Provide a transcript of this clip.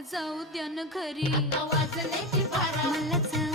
मला जाऊ द्या ना घरी, वाजले की बारा, मला जाऊ